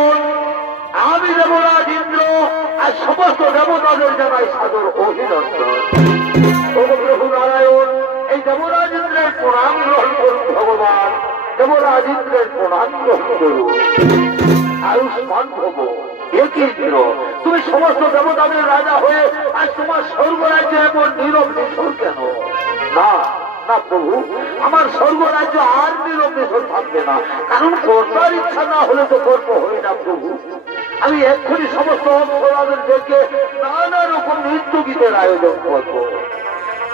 নারায়ণ, আমি দেবরাজ ইন্দ্র আর সমস্ত দেবতাদের জানাই সাদর অভিনন্দন। ও প্রভু নারায়ণ, এই দেবরাজ ইন্দ্রের প্রণাম গ্রহণ করুন। ভগবান দেবরাজ ইন্দ্রের প্রণাম গ্রহণ করুন। আয়ুষ্মান ভব। ইন্দ্র, তুমি সমস্ত দেবতাদের রাজা হয়ে আজ তোমার স্বর্গরাজ্যে এমন নীরব নিশোর কেন? না না প্রভু, আমার স্বর্গরাজ্য আর নীরব নিশোর থাকবে না, কারণ কর্তার ইচ্ছা না হলে তো কর্ম হয় না প্রভু। আমি এক্ষুনি সমস্ত অপরাধের থেকে নানা রকম নৃত্য গীতের আয়োজন করবো।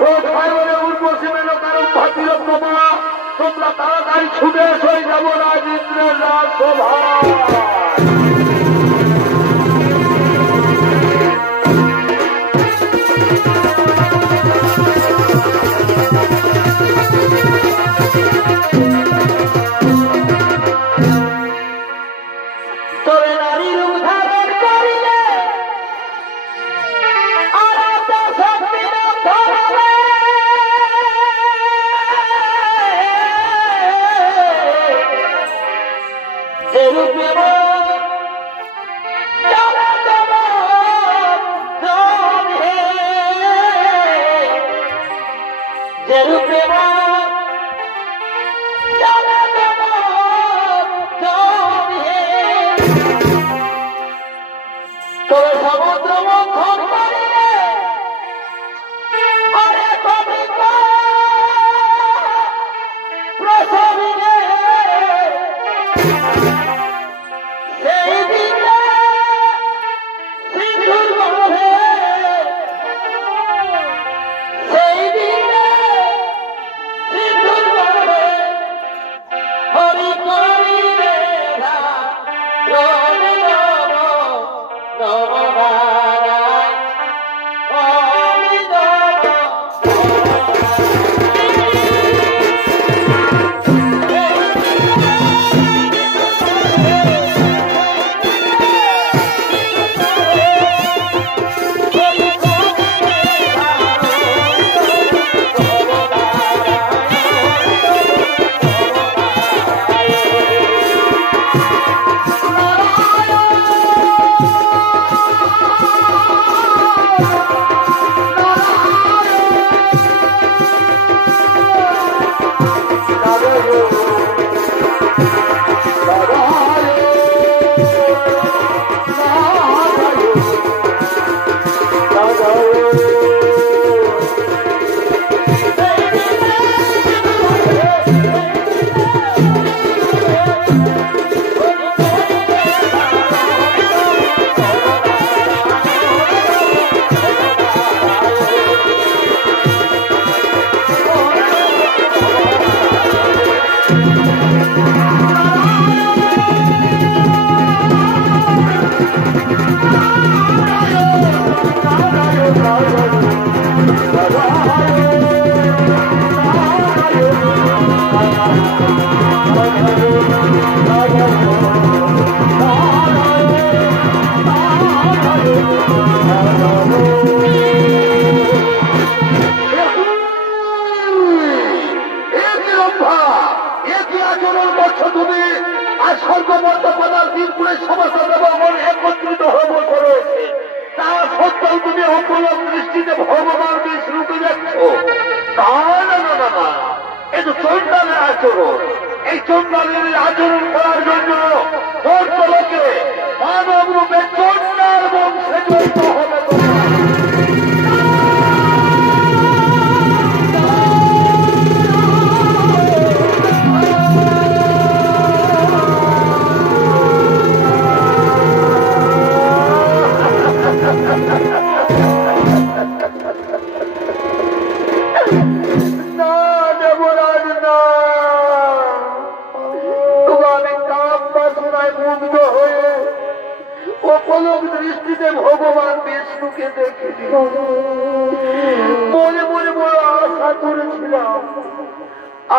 কোথায় বলে উর্বশী মেল কারণ ভাতির প্রভা, তোমরা তাড়াতাড়ি ছুটে এসে যাবো রাজ ইন্দ্রের রাজসভা।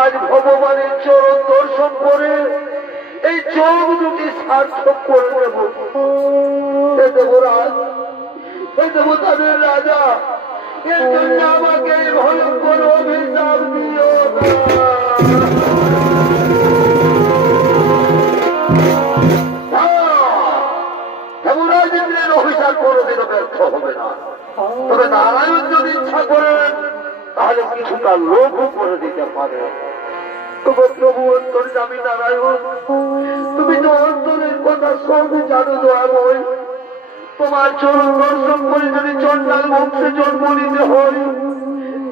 আজ ভগবানের চরণ দর্শন করে এই চোখ দুটি সার্থক করে দেব। এ দেবরাজ, এ দেবতাদের রাজা, এর জন্য আমাকে ভয়ঙ্কর অভিশাপ দিও না। ওরা কোনোদিনও ব্যর্থ হবে না। তবে নারায়ণ যদি ইচ্ছা করেন তাহলে কিছুটা লোক করে দিতে পারে। তোমার প্রভু অন্তর্যামী নারায়ণ, তুমি তো অন্তরের কথা সবই জানো দয়াময়। তোমার চরণ দর্শন করে যদি চন্ডাল বংশে জন্ম নিতে হয়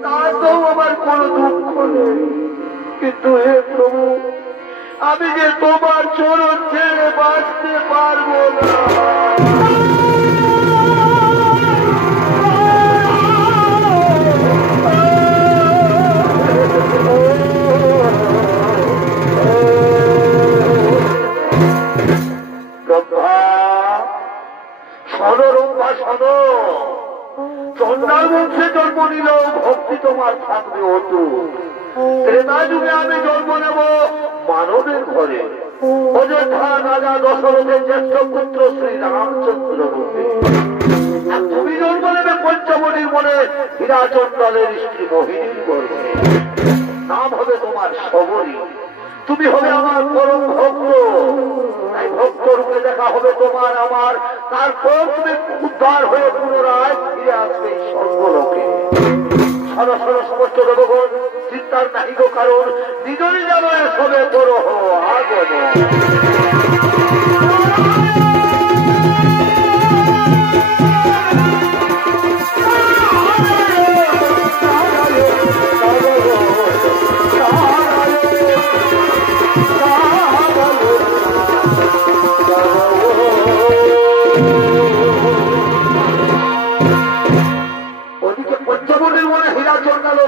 তাতেও আমার কোন দুঃখ নেই, কিন্তু হে প্রভু আমি যে তোমার চরণ ছেড়ে বাঁচতে পারবো না। চন্ডাল বংশে জন্ম নিলেও ভক্তি তোমার থাকবে অটুট। ত্রেতা যুগে আমি জন্ম নেব মানবের ঘরে, অযোধ্যা রাজা দশরথের জ্যেষ্ঠ পুত্র শ্রী রামচন্দ্র রূপে। তুমি জন্ম নেবে পঞ্চমণির মনে হীরা চন্ডালের স্ত্রী মোহিনীর গর্ভে। নাম হবে তোমার সবরী। তুমি হবে আমার পরম ভক্ত, তাই ভক্ত রূপে দেখা হবে তোমার আমার। তারপর তুমি উদ্ধার হয়ে পুনরায় ফিরে আসবে স্বর্গলোকে। সরাসরি সমস্ত দেবগণ চিন্তার নাহিক কারণ নিজেরই যেন সবে তোর আগমন।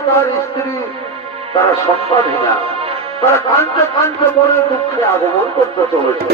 তার স্ত্রী তারা সন্তানহীনা, তারা কাঁদতে কাঁদতে মনের দুঃখে আগমন করতে চলেছে।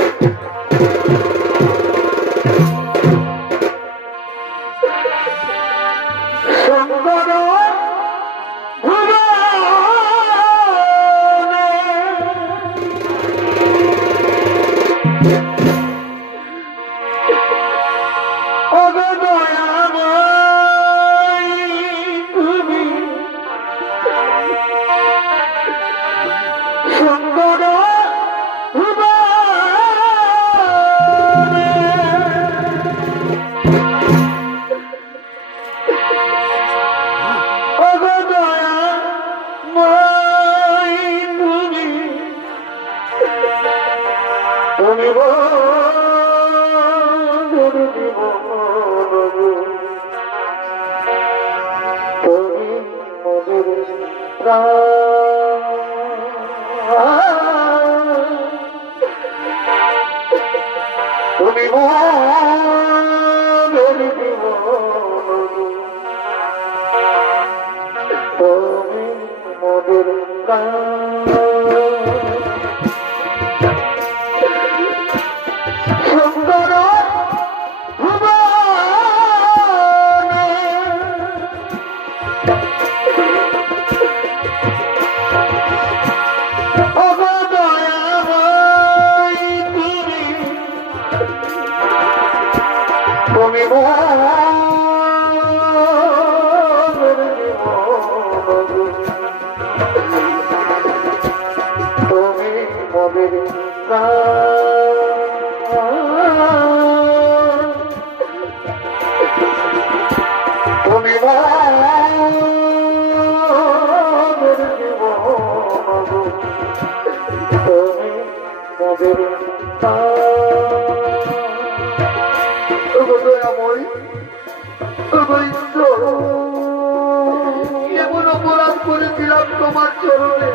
এমন অপরাধ করেছিলাম তোমার চরণে,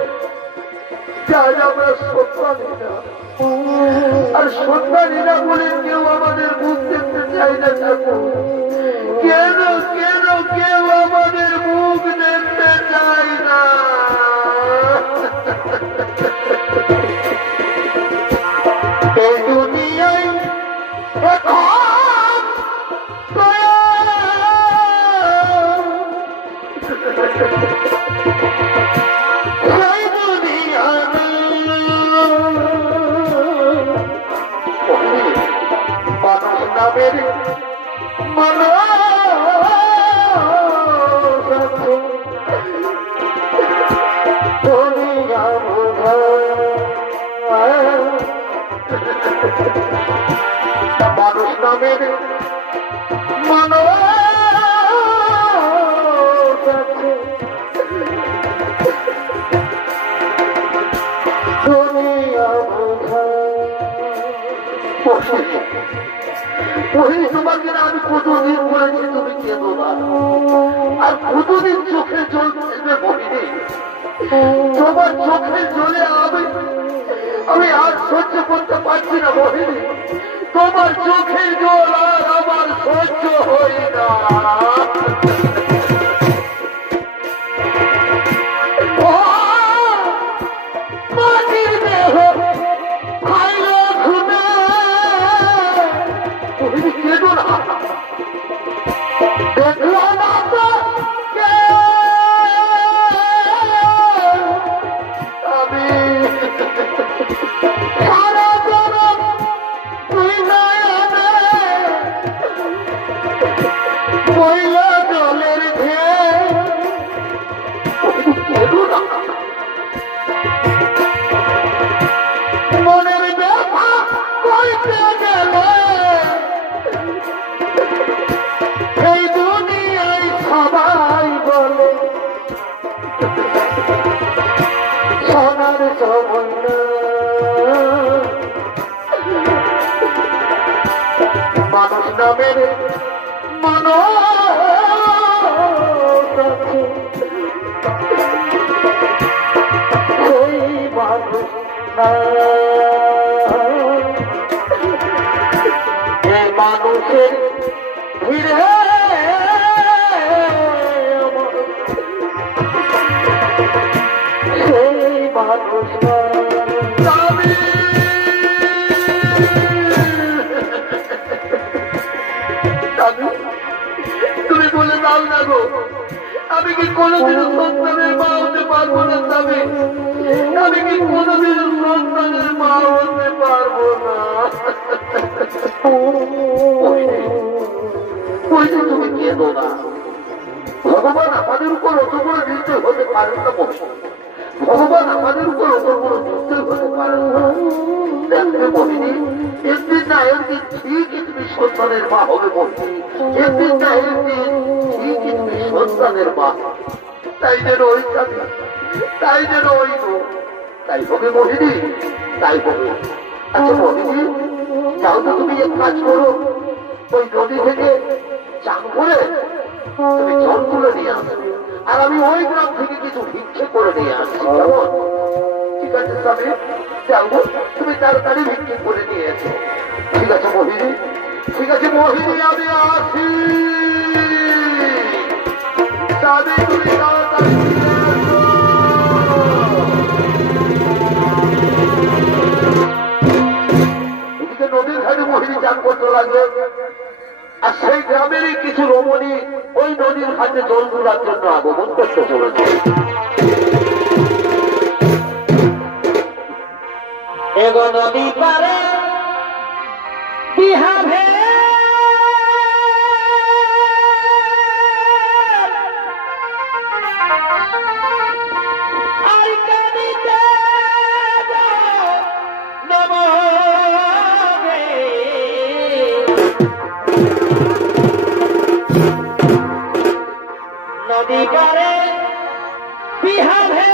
আজ আমরা সন্তানীরা, আর সন্তানীরা বলে কেউ আমাদের মুখ দেখতে চাই না। কেন কেন কেউ আমাদের মুখ দেখতে চায় না? এই দুনিয়ায় মানুষ নামের ওই তোমাকে আমি কতদিন বলেছি তুমি কেঁদো না, আর কতদিন চোখের জল ফেলবে বলিনি। তোমার চোখের জলে আমি আর সহ্য করতে পারছি না বলিনি। তোমার চোখের জল আর আমার সহ্য হয় না। মাটির দেহ খাইল ঘুমে কেঁদো না, দেখলো না তো আমি সারা জনম তুই নয়নে বইলা জলের ঢেউ কেঁদো না। মনের ব্যথা কইতে গেলে এই দুনিয়ায় সবাই বলে সোনার সমন্য। মানুষ নামের সেই মানুষ যে মানুষের ভিড়ে সেই মানুষ তুমি বলে দাও না গো, আমি কি কোনোদিন সন্তানের মা হতে পারবো না? আমি কি কোনোদিন সন্তানের মা হতে পারবো না? তুমি কেঁদো না। ভগবান আমাদের উপর অত বড় নির্দয় হতে পারেন না। ভগবান আমাদের উপর অত বড় নির্দয় হতে পারেন না। দেখতে বলিনি একদিন না একদিন ঠিকই তুমি সন্তানের মা হবে বলছি, একদিন না একদিন ঠিকই তুমি সন্তানের মা। তাই যেন ওই যাবে, তাই যেন ওই তাই হবে বলিনি, তাই হবে। আচ্ছা বলিনি, যাও তো তুমি এক কাজ করো, ওই নদী থেকে চান করে তুমি জল তুলে নিয়ে আসবে, আর আমি ওই গ্রাম থেকে কিছু ভিক্ষে করে নিয়ে আসছি। কেমন? ঠিক আছে স্বামী, যাবো, তুমি তাড়াতাড়ি ভিক্ষে করে নিয়ে এসো। ঠিক আছে মোহিনী, ঠিক আছে মোহিনী, আমি আসি। স্বামী তুমি তাড়াতাড়ি এদিকে নদীর ঘাটে মোহিনী চান করতে লাগলো, আর সেই গ্রামেরই কিছু রমণী ওই নদীর ঘাটে জল তোলার জন্য আগমন করতে চলেছে। এগো নদী পারে বিহাভে নদী পারে বিহাভে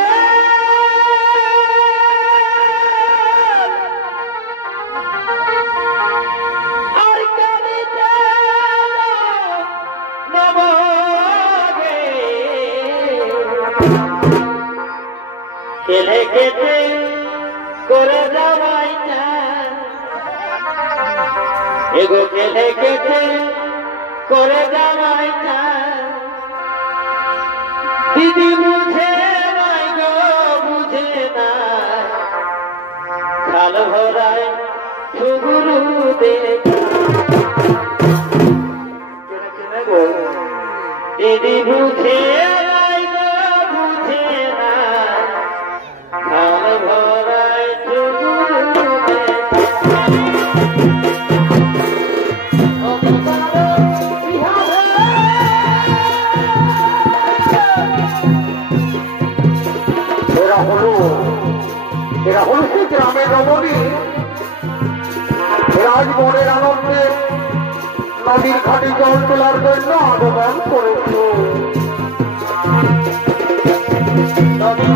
কেলে কেটে করে যাওয়াই না, এগো কেলে কেটে করে যাওয়াই না। দিদি বুঝে নাই গো, বুঝে না খাল ভরায় সুগুরু দেখা। দিদি বুঝে নাই গো, বুঝে না খাল ভরায় সুগুরু দেখা। এরা হল সেই গ্রামের রমণী, এরা আজ মনের আনন্দে নদীর ঘাটে জল তোলার জন্য আগমন করেছে। নদী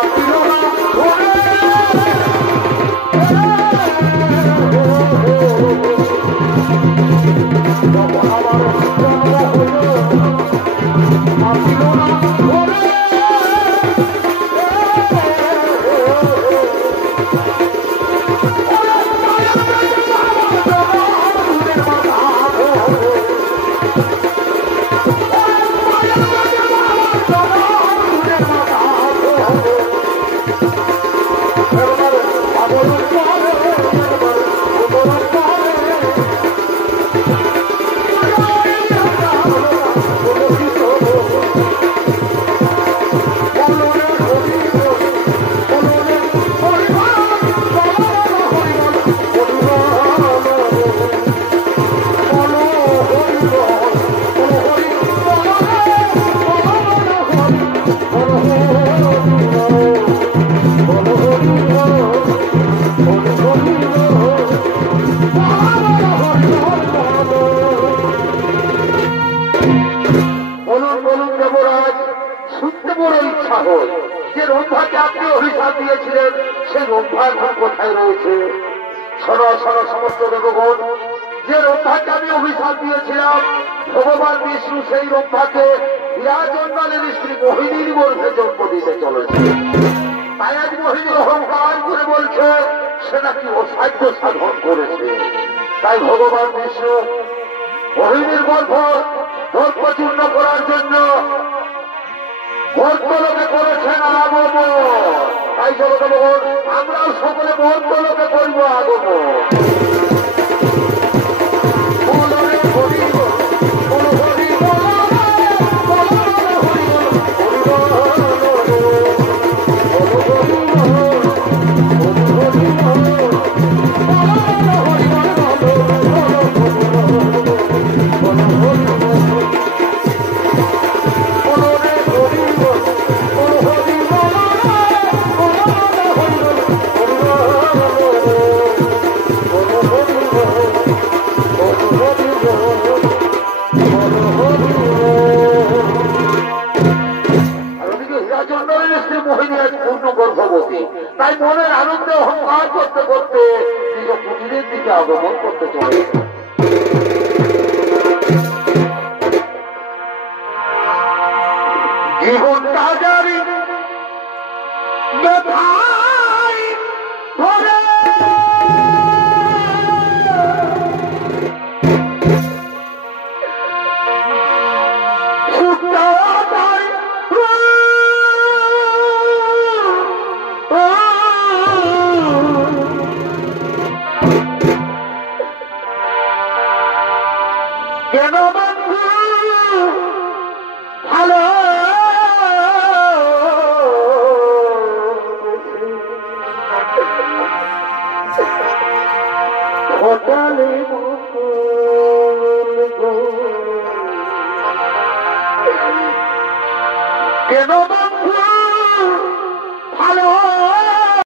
Thank you. বলুন দেবরাজ, শুনতে বড় ইচ্ছা হয় যে রম্ভাকে আপনি অভিশাপ দিয়েছিলেন সেই রম্ভা এখন কোথায় রয়েছে? শোনো শোনো সমস্ত দেবগণ, যে রম্ভাকে আমি অভিশাপ দিয়েছিলাম ভগবান বিষ্ণু সেই রম্ভাকে বিরাজন্মালের স্ত্রী মোহিনীর গর্ভে জন্ম দিতে চলেছে। তাই আজ মোহিনী অহংকার করে বলছে সে নাকি অসাধ্য সাধন করেছে। তাই ভগবান বিষ্ণু মোহিনীর গর্ভ ধর্মচূর্ণ করার জন্য মর্তলোকে করেছেন আগমন। তাই জগৎ আমরাও সকলে মর্তলোকে করব আগমন। গর্ভবতী, তাই মনের আনন্দে অহংকার করতে করতে নিজ কুটিরের দিকে আগমন করতে চলে। জীবনটা জারি ব্যথায় ভরে কেন বন্ধু ভালো ঘটালে কেন